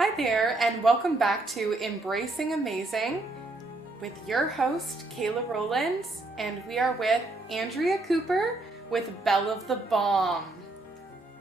Hi there, and welcome back to Embracing Amazing with your host, Kayla Rowland, and we are with Andrea Couper with Belle of the Bomb.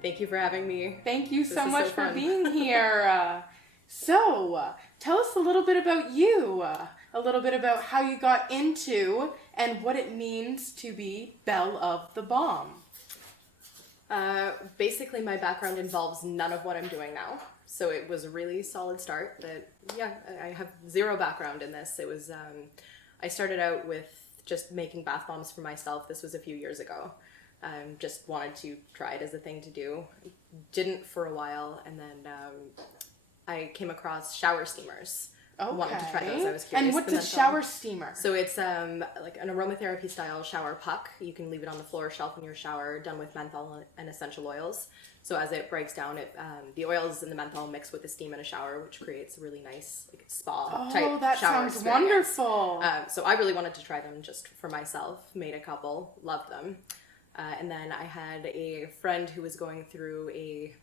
Thank you for having me. Thank you so much for being here. So, tell us a little bit about you, a little bit about how you got into and what it means to be Belle of the Bomb. Basically, my background involves none of what I'm doing now. So it was a really solid start, but yeah, I have zero background in this. It was, I started out with just making bath bombs for myself. This was a few years ago. Just wanted to try it as a thing to do. Didn't for a while, and then I came across shower steamers. Okay. Wanted to try those. I was curious. And what's a shower steamer? So it's like an aromatherapy style shower puck. You can leave it on the floor shelf in your shower, done with menthol and essential oils. So as it breaks down, the oils and the menthol mix with the steam in a shower, which creates a really nice like spa type shower. Oh, that sounds experience. Wonderful. So I really wanted to try them just for myself. Made a couple, loved them, and then I had a friend who was going through a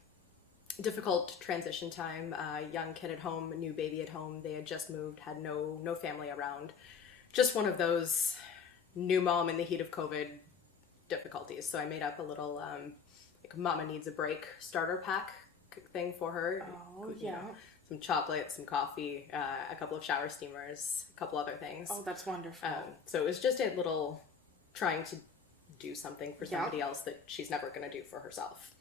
difficult transition time, young kid at home, new baby at home. They had just moved, had no family around. Just one of those new mom in the heat of COVID difficulties. So I made up a little like mama needs a break starter pack thing for her. Oh, yeah. You know, some chocolate, some coffee, a couple of shower steamers, a couple other things. Oh, that's wonderful. So it was just a little trying to do something for somebody else that she's never going to do for herself.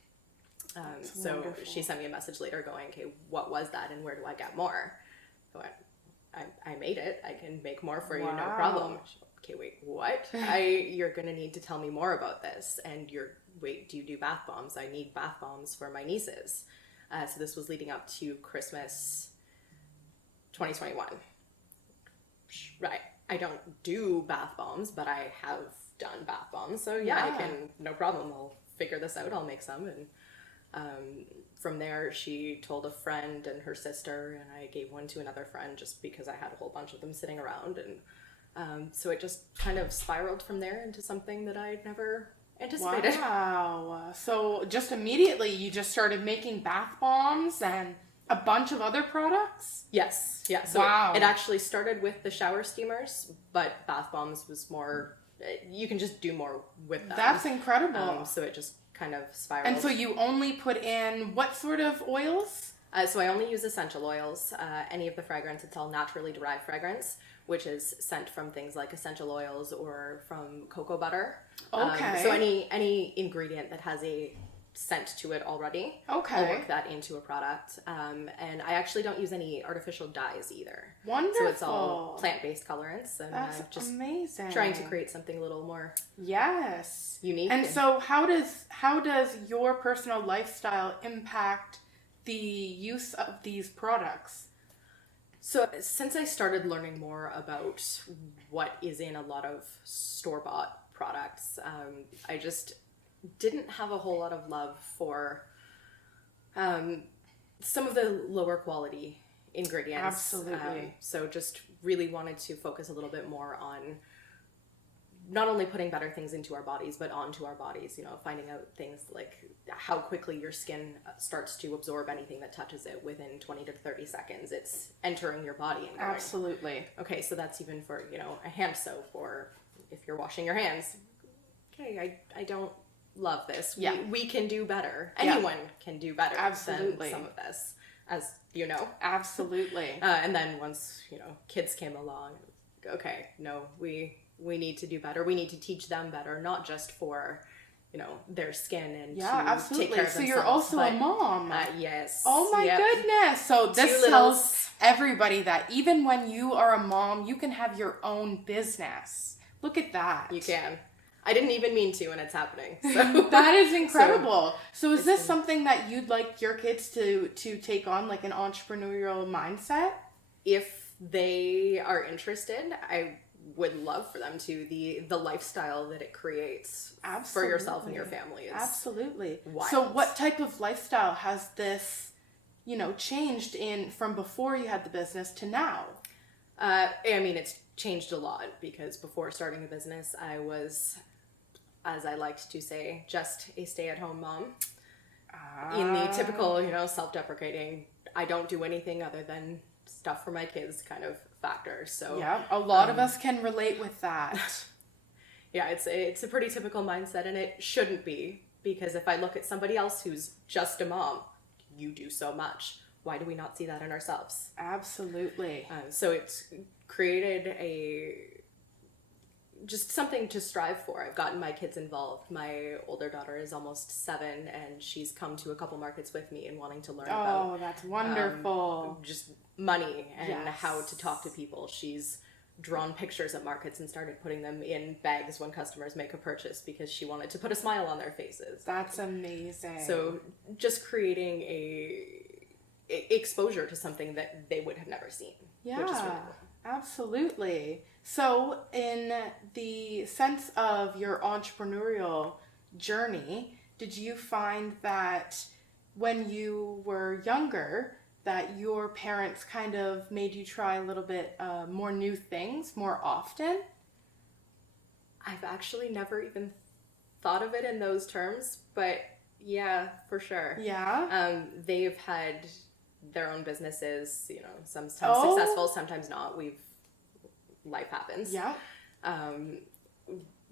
So wonderful. She sent me a message later going, okay, what was that and where do I get more? So I made it. I can make more for you, no problem. Okay, wait, what? You're going to need to tell me more about this. And wait, do you do bath bombs? I need bath bombs for my nieces. So this was leading up to Christmas 2021. Right. I don't do bath bombs, but I have done bath bombs. So yeah, I can, no problem. I'll figure this out. I'll make some. And from there, she told a friend and her sister, and I gave one to another friend just because I had a whole bunch of them sitting around. And so it just kind of spiraled from there into something that I'd never anticipated. Wow. So just immediately you just started making bath bombs and a bunch of other products? Yes. Yeah. So it actually started with the shower steamers, but bath bombs was more, you can just do more with them. That's incredible. So it just kind of spiraled. And so you only put in what sort of oils? So I only use essential oils. Any of the fragrance, it's all naturally derived fragrance, which is sent from things like essential oils or from cocoa butter. Okay. So any ingredient that has a scent to it already, I'll work that into a product. And I actually don't use any artificial dyes either. Wonderful. So it's all plant-based colorants, and that's just amazing. Trying to create something a little more unique. And so how does your personal lifestyle impact the use of these products? So since I started learning more about what is in a lot of store-bought products, I just didn't have a whole lot of love for some of the lower quality ingredients. Absolutely. So just really wanted to focus a little bit more on not only putting better things into our bodies, but onto our bodies, finding out things like how quickly your skin starts to absorb anything that touches it within 20 to 30 seconds. It's entering your body and going, absolutely. Okay, so that's even for, a hand soap, or if you're washing your hands. Okay, I don't love this. Yeah. We can do better. Anyone can do better than some of this, as you know. Absolutely. And then once, kids came along, okay, no, we need to do better. We need to teach them better, not just for, their skin and to absolutely. take care of so themselves. You're also a mom. Yes. Oh my goodness. So this tells everybody that even when you are a mom, you can have your own business. Look at that. You can. I didn't even mean to, and it's happening. So. That is incredible. So is this something that you'd like your kids to take on, like an entrepreneurial mindset? If they are interested, I would love for them to. The lifestyle that it creates for yourself and your family is absolutely wild. So what type of lifestyle has this, changed from before you had the business to now? It's changed a lot, because before starting a business, I was, as I liked to say, just a stay-at-home mom. In the typical, self-deprecating, I don't do anything other than stuff for my kids kind of factor. So yeah, a lot of us can relate with that. Yeah, it's a pretty typical mindset, and it shouldn't be, because if I look at somebody else who's just a mom, you do so much. Why do we not see that in ourselves? Absolutely. So it's created just something to strive for. I've gotten my kids involved. My older daughter is almost 7, and she's come to a couple markets with me and wanting to learn about that's wonderful. just money and Yes. how to talk to people. She's drawn pictures at markets and started putting them in bags when customers make a purchase because she wanted to put a smile on their faces. That's amazing. So just creating exposure to something that they would have never seen. Yeah, which is really cool. absolutely. So in the sense of your entrepreneurial journey, did you find that when you were younger, that your parents kind of made you try a little bit more new things more often? I've actually never even thought of it in those terms, but yeah, for sure. Yeah. They've had their own businesses, sometimes Oh. successful, sometimes not. Life happens. Yeah.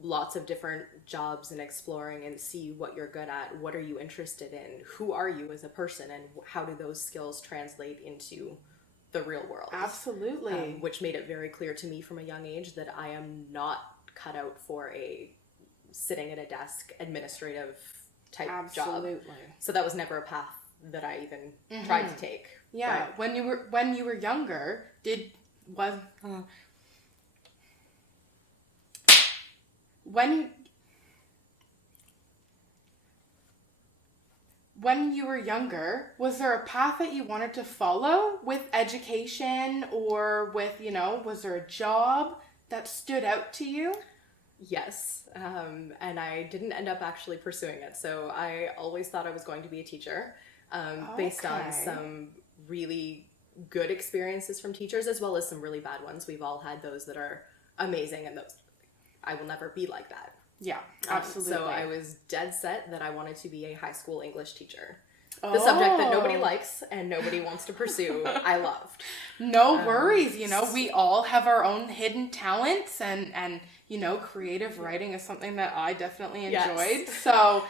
Lots of different jobs and exploring and see what you're good at. What are you interested in? Who are you as a person, and how do those skills translate into the real world? Absolutely. Which made it very clear to me from a young age that I am not cut out for a sitting at a desk administrative type job. Absolutely. So that was never a path that I even tried to take. Yeah. But When you were younger, when you were younger, was there a path that you wanted to follow with education, or with, was there a job that stood out to you? yes, and I didn't end up actually pursuing it. So I always thought I was going to be a teacher, based on Okay. some really good experiences from teachers, as well as some really bad ones. We've all had those that are amazing, and those I will never be like that. Yeah, absolutely. So I was dead set that I wanted to be a high school English teacher. The subject that nobody likes and nobody wants to pursue, I loved. No worries, we all have our own hidden talents, and creative writing is something that I definitely enjoyed. Yes. So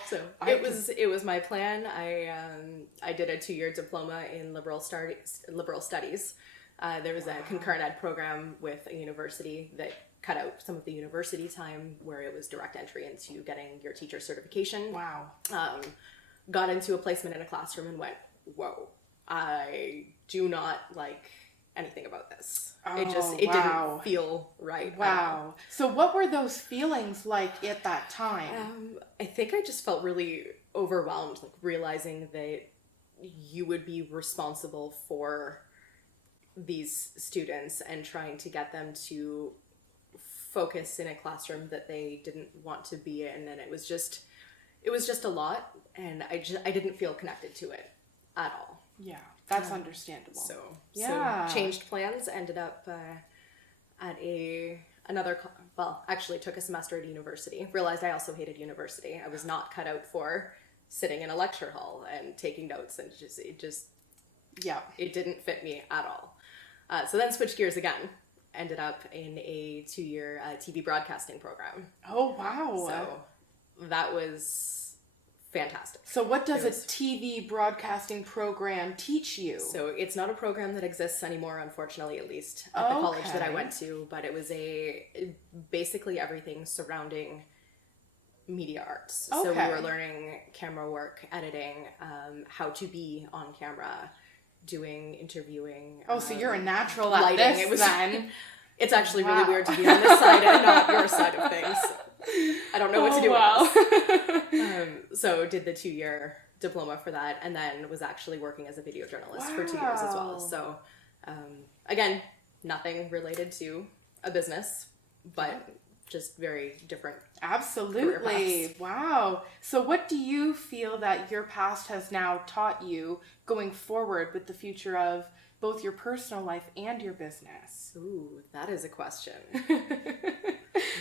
it was my plan. I did a 2-year diploma in liberal studies. There was a concurrent ed program with a university that cut out some of the university time, where it was direct entry into getting your teacher certification. wow. Got into a placement in a classroom and went, whoa, I do not like anything about this. It wow. didn't feel right. Wow. So what were those feelings like at that time? I think I just felt really overwhelmed, like realizing that you would be responsible for these students and trying to get them to focus in a classroom that they didn't want to be in, and it was just a lot, and I didn't feel connected to it at all. Yeah, that's understandable. So Yeah. changed plans, ended up at actually took a semester at university. Realized I also hated university. I was not cut out for sitting in a lecture hall and taking notes, and it didn't fit me at all. So then switched gears again. Ended up in a 2-year TV broadcasting program. Oh, wow. So that was fantastic. So what does a TV broadcasting program teach you? So it's not a program that exists anymore, unfortunately, at least at the college that I went to, but it was basically everything surrounding media arts. Okay. So we were learning camera work, editing, how to be on camera, doing interviewing. So you're a natural at lighting. this then. It's actually really weird to be on this side and not your side of things. I don't know what to do with this. So did the 2-year diploma for that, and then was actually working as a video journalist for 2 years as well. So again, nothing related to a business, but just very different. Absolutely. Wow. So what do you feel that your past has now taught you going forward with the future of both your personal life and your business? Ooh, that is a question.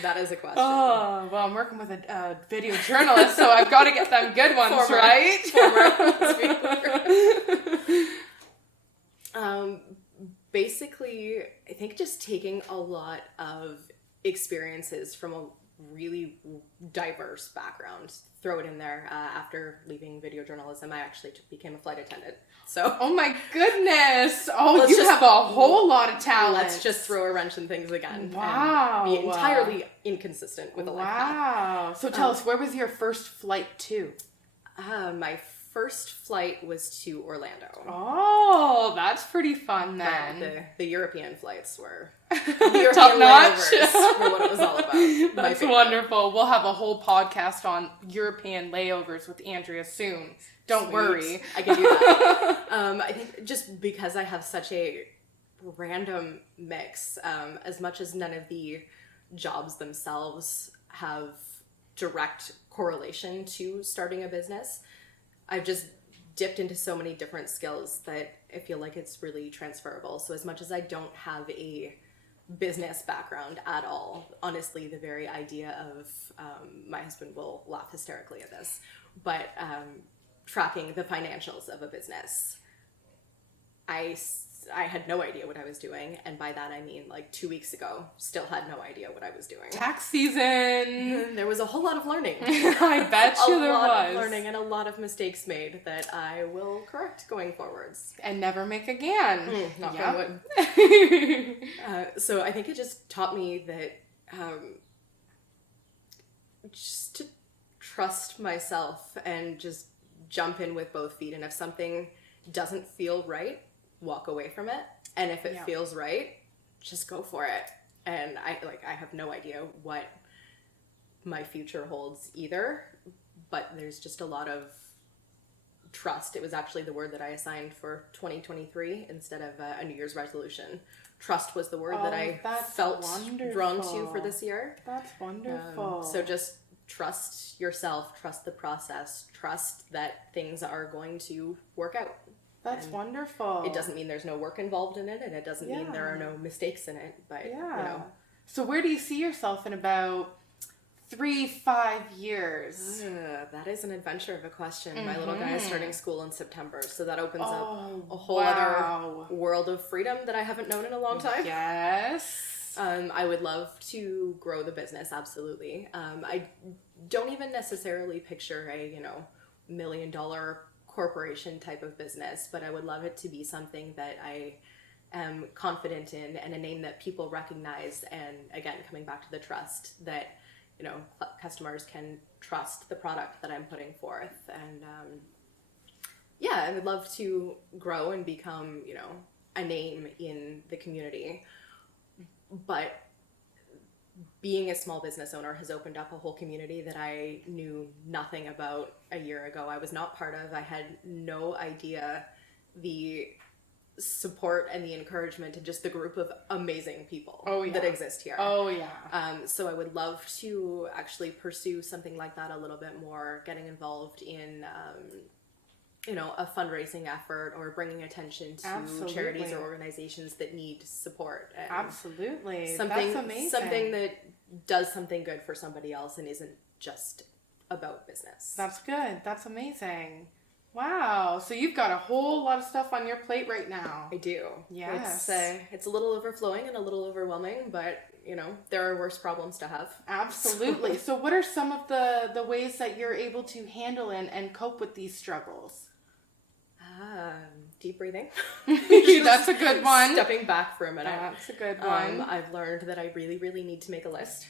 That is a question. Oh, well, I'm working with a video journalist, so I've got to get them good ones, Former. right? Basically, I think just taking a lot of experiences from a really diverse background, throw it in there. After leaving video journalism, I actually became a flight attendant. So, oh my goodness! Oh, you have a whole lot of talent. Let's just throw a wrench in things again. Wow! And be entirely inconsistent with a life path. Wow! So tell us, where was your first flight to? My first flight was to Orlando. Oh, that's pretty fun then. The European flights were top notch. For what it was all about. That's wonderful. We'll have a whole podcast on European layovers with Andrea soon. Don't worry. I can do that. I think just because I have such a random mix, as much as none of the jobs themselves have direct correlation to starting a business, I've just dipped into so many different skills that I feel like it's really transferable. So as much as I don't have a business background at all, honestly, the very idea of, my husband will laugh hysterically at this, but tracking the financials of a business, I had no idea what I was doing, and by that I mean like 2 weeks ago, still had no idea what I was doing. Tax season! There was a whole lot of learning. I bet you there was. A lot of learning and a lot of mistakes made that I will correct going forwards. And never make again. Knock on wood. So I think it just taught me that just to trust myself and just jump in with both feet, and if something doesn't feel right, walk away from it, and if it feels right, just go for it. And I have no idea what my future holds either, but there's just a lot of trust. It was actually the word that I assigned for 2023 instead of a New Year's resolution. Trust was the word that I felt drawn to for this year. That's wonderful. So just trust yourself, trust the process, trust that things are going to work out. That's wonderful. It doesn't mean there's no work involved in it, and it doesn't mean there are no mistakes in it, but, you know. So where do you see yourself in about 3-5 years? That is an adventure of a question. My little guy is starting school in September, so that opens up a whole other world of freedom that I haven't known in a long time. Yes. I would love to grow the business, absolutely. I don't even necessarily picture a, $1 million corporation type of business, but I would love it to be something that I am confident in, and a name that people recognize. And again, coming back to the trust, that customers can trust the product that I'm putting forth. And I would love to grow and become a name in the community. But being a small business owner has opened up a whole community that I knew nothing about a year ago. I was not part of. I had no idea the support and the encouragement and just the group of amazing people that exist here. So I would love to actually pursue something like that a little bit more, getting involved in a fundraising effort, or bringing attention to charities or organizations that need support. And absolutely. That's amazing. Something that does something good for somebody else and isn't just about business. That's good. That's amazing. Wow. So you've got a whole lot of stuff on your plate right now. I do. Yes. It's a little overflowing and a little overwhelming, but there are worse problems to have. Absolutely. So what are some of the ways that you're able to handle and cope with these struggles? Deep breathing. That's a good one. Stepping back for a minute. That's a good one. I've learned that I really, really need to make a list.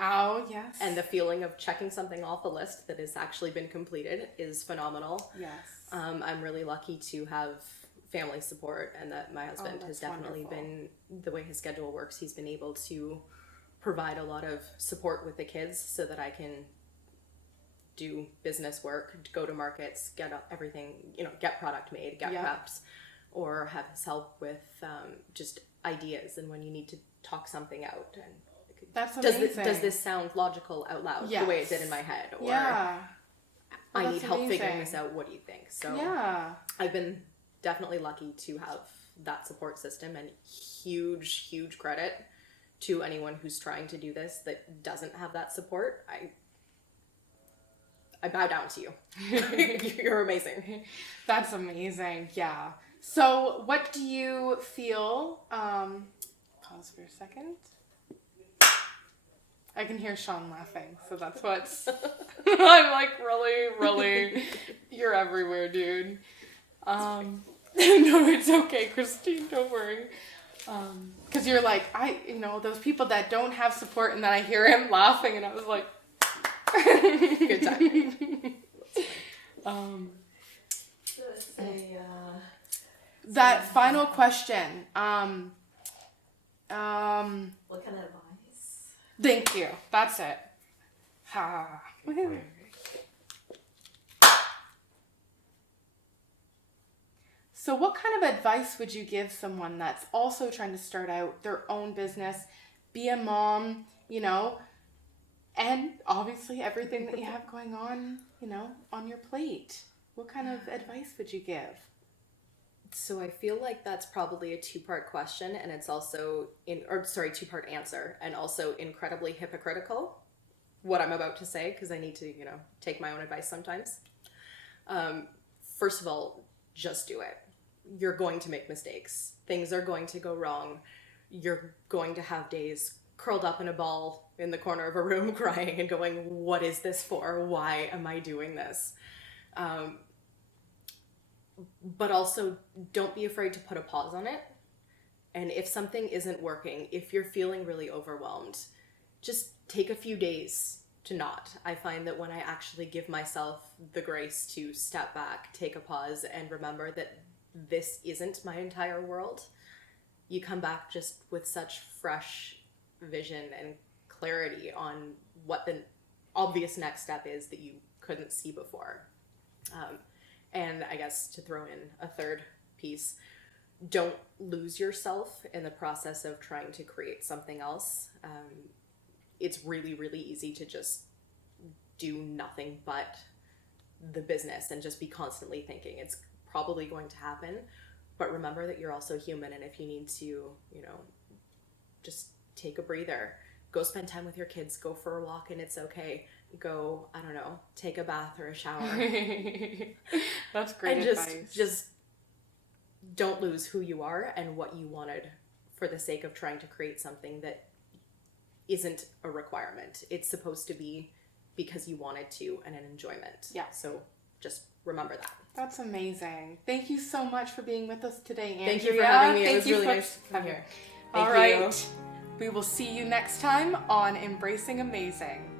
Oh, yes. And the feeling of checking something off a list that has actually been completed is phenomenal. Yes. I'm really lucky to have family support, and that my husband has definitely been, the way his schedule works, he's been able to provide a lot of support with the kids so that I can do business work, go to markets, get everything, get product made, get preps, or have his help with just ideas and when you need to talk something out. And that's amazing. Does this sound logical out loud the way it did in my head? Or I need help figuring this out. What do you think? So I've been definitely lucky to have that support system, and huge, huge credit to anyone who's trying to do this that doesn't have that support. I bow down to you. You're amazing. That's amazing. Yeah. So what do you feel, pause for a second. I can hear Sean laughing, so that's what's, I'm like, really, you're everywhere, dude. No, it's okay, Christine, don't worry. Because you're like, those people that don't have support, and then I hear him laughing, and I was like, good time. That final question. What kind of advice? Thank you. That's it. Ha. Woohoo. So what kind of advice would you give someone that's also trying to start out their own business, be a mom, and obviously everything that you have going on, on your plate? What kind of advice would you give? So I feel like that's probably a two-part question, and it's also two-part answer, and also incredibly hypocritical, what I'm about to say, because I need to, take my own advice sometimes. First of all, just do it. You're going to make mistakes. Things are going to go wrong. You're going to have days curled up in a ball in the corner of a room crying and going, what is this for? Why am I doing this? But also, don't be afraid to put a pause on it. And if something isn't working, if you're feeling really overwhelmed, just take a few days to not. I find that when I actually give myself the grace to step back, take a pause, and remember that this isn't my entire world, you come back just with such fresh vision and clarity on what the obvious next step is that you couldn't see before. And I guess to throw in a third piece, don't lose yourself in the process of trying to create something else. It's really, really easy to just do nothing but the business and just be constantly thinking it's probably going to happen. But remember that you're also human, and if you need to, just take a breather. Go spend time with your kids. Go for a walk, and it's okay. Go, I don't know, take a bath or a shower. That's great and advice. just don't lose who you are and what you wanted for the sake of trying to create something that isn't a requirement. It's supposed to be because you wanted to and an enjoyment. Yeah. So just remember that. That's amazing. Thank you so much for being with us today, Andrea. Thank you for having me. It Thank was you really for- nice to come here. All Thank you. right. We will see you next time on Embracing Amazing.